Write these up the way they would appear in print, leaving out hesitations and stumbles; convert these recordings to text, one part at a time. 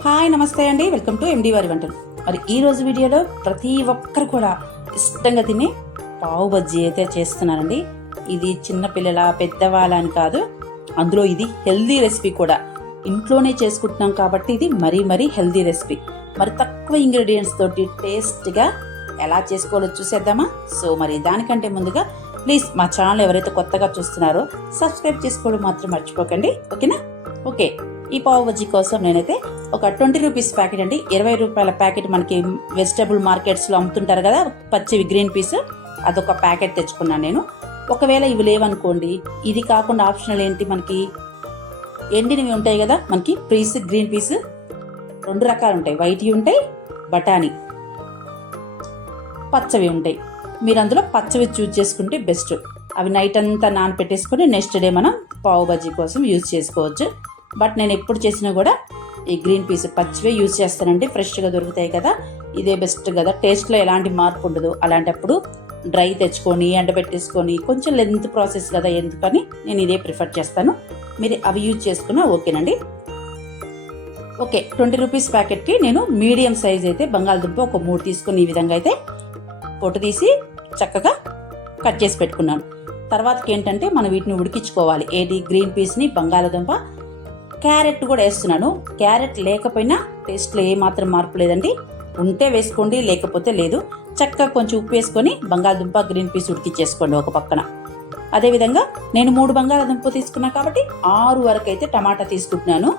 Hi నమస్తే అండి, welcome to MD వారి వంటలు. మరి ఈ రోజు వీడియోలో ప్రతి ఒక్కరు కూడా ఇష్టంగా తినే పావు బజ్జీ అయితే చేస్తున్నారండి. ఇది చిన్నపిల్లల పెద్దవాళ్ళ అని కాదు, అందులో ఇది హెల్దీ రెసిపీ కూడా. ఇంట్లోనే చేసుకుంటున్నాం కాబట్టి ఇది మరీ హెల్దీ రెసిపీ. మరి తక్కువ ఇంగ్రీడియంట్స్ తోటి టేస్ట్గా ఎలా చేసుకోవాలో చూసేద్దామా? సో మరి దానికంటే ముందుగా ప్లీజ్ మా ఛానల్ ఎవరైతే కొత్తగా చూస్తున్నారో సబ్స్క్రైబ్ చేసుకోవడం మాత్రం మర్చిపోకండి, ఓకేనా? ఓకే, ఈ పావు బజ్జీ కోసం నేనైతే ఒక 20 రూపీస్ ప్యాకెట్ అండి, 20 రూపాయల ప్యాకెట్ మనకి వెజిటబుల్ మార్కెట్స్లో అమ్ముతుంటారు కదా పచ్చివి గ్రీన్ పీస్, అదొక ప్యాకెట్ తెచ్చుకున్నాను నేను. ఒకవేళ ఇవి లేవనుకోండి, ఇది కాకుండా ఆప్షనల్ ఏంటి, మనకి ఎండినవి ఉంటాయి కదా, మనకి పీస్ గ్రీన్ పీస్ 2 రకాలు ఉంటాయి, వైట్వి ఉంటాయి, బఠానీ పచ్చవి ఉంటాయి. మీరు అందులో పచ్చవి చూజ్ చేసుకుంటే బెస్ట్. అవి నైట్ అంతా నానపెట్టేసుకొని నెక్స్ట్ డే మనం పావు బజ్జీ కోసం యూజ్ చేసుకోవచ్చు. బట్ నేను ఎప్పుడు చేసినా కూడా ఈ గ్రీన్ పీస్ పచ్చివే యూజ్ చేస్తానండి, ఫ్రెష్గా దొరుకుతాయి కదా, ఇదే బెస్ట్ కదా, టేస్ట్లో ఎలాంటి మార్పు ఉండదు. అలాంటప్పుడు డ్రై తెచ్చుకొని ఎండబెట్టేసుకొని కొంచెం లెంత్ ప్రాసెస్ కదా, ఎందుకని నేను ఇదే ప్రిఫర్ చేస్తాను. మీరు అవి యూజ్ చేసుకున్నా ఓకేనండి. ఓకే, 20 రూపీస్ ప్యాకెట్కి నేను మీడియం సైజ్ అయితే బంగాళదుంప ఒక 3 తీసుకుని ఈ విధంగా అయితే పొట్టు తీసి చక్కగా కట్ చేసి పెట్టుకున్నాను. తర్వాతకి ఏంటంటే మనం వీటిని ఉడికించుకోవాలి. ఏది గ్రీన్ పీస్ని, బంగాళదుంప, క్యారెట్ కూడా వేస్తున్నాను. క్యారెట్ లేకపోయినా టేస్ట్లో ఏమాత్రం మార్పు లేదండి, ఉంటే వేసుకోండి, లేకపోతే లేదు. చక్కగా కొంచెం ఉప్పు వేసుకొని బంగాళదుంప గ్రీన్ పీస్ ఉడికిచ్చేసుకోండి ఒక పక్కన. అదేవిధంగా నేను 3 బంగాళదుంప తీసుకున్నా కాబట్టి 6 వరకు అయితే టమాటా తీసుకుంటున్నాను.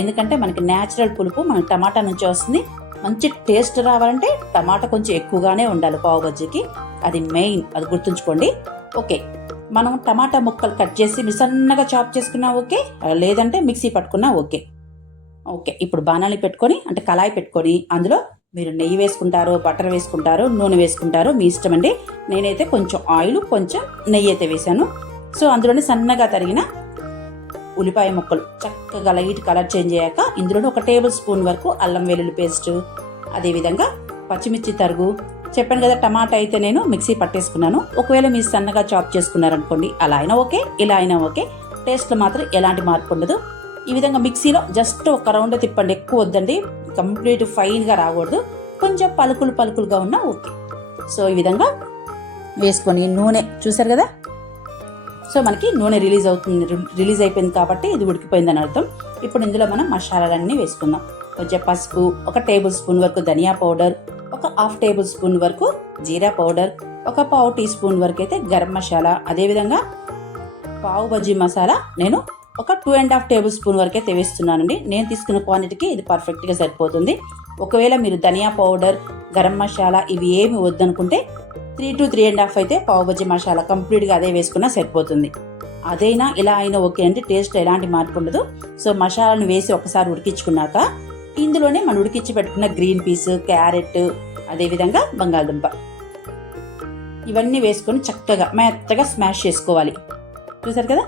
ఎందుకంటే మనకి న్యాచురల్ పులుపు మన టమాటా నుంచి వస్తుంది. మంచి టేస్ట్ రావాలంటే టమాటా కొంచెం ఎక్కువగానే ఉండాలి పావు బజ్జీకి, అది మెయిన్, అది గుర్తుంచుకోండి. ఓకే, మనం టమాటా ముక్కలు కట్ చేసి సన్నగా చాప్ చేసుకున్నా ఓకే, లేదంటే మిక్సీ పట్టుకున్నా ఓకే. ఓకే, ఇప్పుడు బాణాలి పెట్టుకొని, అంటే కళాయి పెట్టుకొని, అందులో మీరు నెయ్యి వేసుకుంటారో, బటర్ వేసుకుంటారో, నూనె వేసుకుంటారో మీ ఇష్టం అండి. నేనైతే కొంచెం ఆయిల్, కొంచెం నెయ్యి అయితే వేసాను. సో అందులోనే సన్నగా తరిగిన ఉల్లిపాయ ముక్కలు చక్కగా లైట్ కలర్ చేంజ్ అయ్యాక ఇందులోనే 1 టేబుల్ స్పూన్ వరకు అల్లం వెల్లుల్లి పేస్ట్, అదేవిధంగా పచ్చిమిర్చి తరుగు. చెప్పాను కదా, టమాటా అయితే నేను మిక్సీ పట్టేసుకున్నాను. ఒకవేళ మీరు సన్నగా చాప్ చేసుకున్నారనుకోండి, అలా అయినా ఓకే, ఇలా అయినా ఓకే, టేస్ట్లో మాత్రం ఎలాంటి మార్పు ఉండదు. ఈ విధంగా మిక్సీలో జస్ట్ ఒక రౌండ్ తిప్పండి, ఎక్కువ వద్దండి, కంప్లీట్ ఫైన్గా రాకూడదు, కొంచెం పలుకులుగా ఉన్నా ఓకే. సో ఈ విధంగా వేసుకొని నూనె చూసారు కదా, సో మనకి నూనె రిలీజ్ అయిపోయింది కాబట్టి ఇది ఉడికిపోయిందని అర్థం. ఇప్పుడు ఇందులో మనం మసాలాలన్నీ వేసుకుందాం. కొంచెం పసుపు, 1 టేబుల్ స్పూన్ వరకు ధనియా పౌడర్, ఒక 1/2 టేబుల్ స్పూన్ వరకు జీరా పౌడర్, ఒక 1/4 టీ స్పూన్ వరకు అయితే గరం మసాలా, అదేవిధంగా పావు బజ్జీ మసాలా నేను ఒక 2.5 టేబుల్ స్పూన్ వరకు అయితే వేస్తున్నానండి. నేను తీసుకున్న క్వాంటిటీకి ఇది పర్ఫెక్ట్గా సరిపోతుంది. ఒకవేళ మీరు ధనియా పౌడర్, గరం మసాలా ఇవి ఏమి వద్దనుకుంటే 3 to 3.5 అయితే పావు బజ్జీ మసాలా కంప్లీట్గా అదే వేసుకున్నా సరిపోతుంది. అదైనా ఇలా అయినా ఓకే అంటే టేస్ట్ ఎలాంటి మార్పు ఉండదు. సో మసాలాను వేసి ఒకసారి ఉడికించుకున్నాక ఇందులోనే మనం ఉడికించి పెట్టుకున్న గ్రీన్ పీస్, క్యారెట్, అదేవిధంగా బంగాళదుంప ఇవన్నీ వేసుకొని చక్కగా మెత్తగా స్మాష్ చేసుకోవాలి. చూసారు కదా,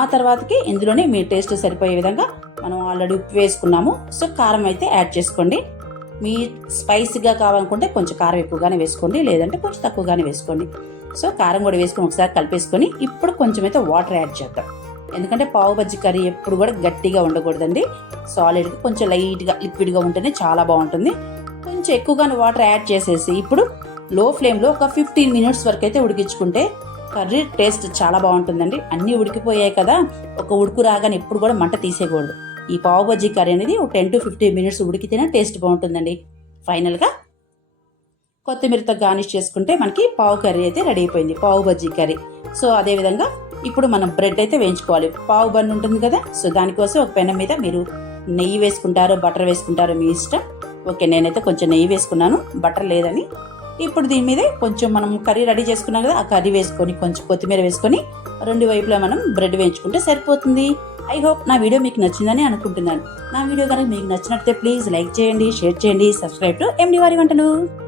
ఆ తర్వాతకి ఇందులోనే మీ టేస్ట్ సరిపోయే విధంగా మనం ఆల్రెడీ ఉప్పు వేసుకున్నాము. సో కారం అయితే యాడ్ చేసుకోండి. మీ స్పైసీగా కావాలనుకుంటే కొంచెం కారం ఎక్కువగానే వేసుకోండి, లేదంటే కొంచెం తక్కువగానే వేసుకోండి. సో కారం కూడా వేసుకొని ఒకసారి కలిపేసుకొని ఇప్పుడు కొంచెం అయితే వాటర్ యాడ్ చేద్దాం. ఎందుకంటే పావు బజ్జీ కర్రీ ఎప్పుడు కూడా గట్టిగా ఉండకూడదండి, సాలిడ్గా కొంచెం లైట్గా లిక్విడ్గా ఉంటేనే చాలా బాగుంటుంది. కొంచెం ఎక్కువగానే వాటర్ యాడ్ చేసేసి ఇప్పుడు లో ఫ్లేమ్లో ఒక 15 మినిట్స్ వరకు అయితే ఉడికించుకుంటే కర్రీ టేస్ట్ చాలా బాగుంటుందండి. అన్నీ ఉడికిపోయాయి కదా, ఒక ఉడుకు రాగానే ఎప్పుడు కూడా మంట తీసేయకూడదు. ఈ పావు బజ్జీ కర్రీ అనేది ఒక 10 to 15 మినిట్స్ ఉడికితేనే టేస్ట్ బాగుంటుందండి. ఫైనల్గా కొత్తిమీరతో గార్నిష్ చేసుకుంటే మనకి పావు కర్రీ అయితే రెడీ అయిపోయింది, పావు బజ్జీ కర్రీ. సో అదేవిధంగా ఇప్పుడు మనం బ్రెడ్ అయితే వేయించుకోవాలి. పావు బన్ ఉంటుంది కదా, సో దానికోసం ఒక పెనం మీద మీరు నెయ్యి వేసుకుంటారో, బటర్ వేసుకుంటారో మీ ఇష్టం. ఓకే, నేనైతే కొంచెం నెయ్యి వేసుకున్నాను, బటర్ లేదని. ఇప్పుడు దీని మీద కొంచెం మనం కర్రీ రెడీ చేసుకున్నాం కదా, ఆ కర్రీ వేసుకొని కొంచెం కొత్తిమీర వేసుకొని 2 వైపులా మనం బ్రెడ్ వేయించుకుంటే సరిపోతుంది. ఐ హోప్ నా వీడియో మీకు నచ్చిందని అనుకుంటున్నాను. నా వీడియో కనుక మీకు నచ్చినట్లయితే ప్లీజ్ లైక్ చేయండి, షేర్ చేయండి, సబ్స్క్రైబ్ టు ఎండి వారి వంటలు.